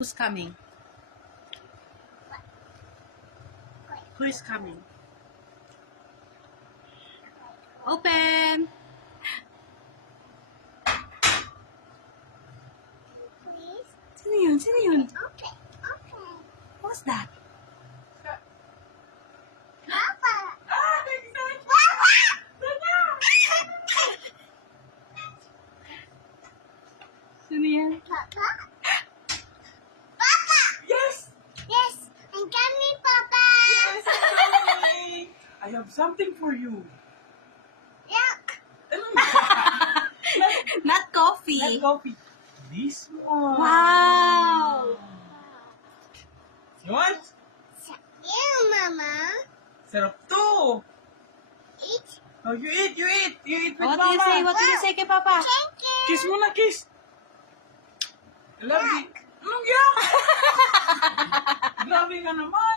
Who's coming? Who is coming? Open! Please. Sino yun? Sino yun? Okay. Okay. What's that? Papa. Sino yan? Papa. Papa. Yes! Yes. I'm coming, Papa. Yes, I'm coming! I have something for you. Look. Not coffee. Let coffee. This one. Wow! You want? You, Mama. Sarap to. Eat. Oh, you eat, you eat. You eat with What do you mama. say? What do you say kay Papa? Thank you. Kiss muna, kiss. I love you. Anong yak? Grabe ka naman.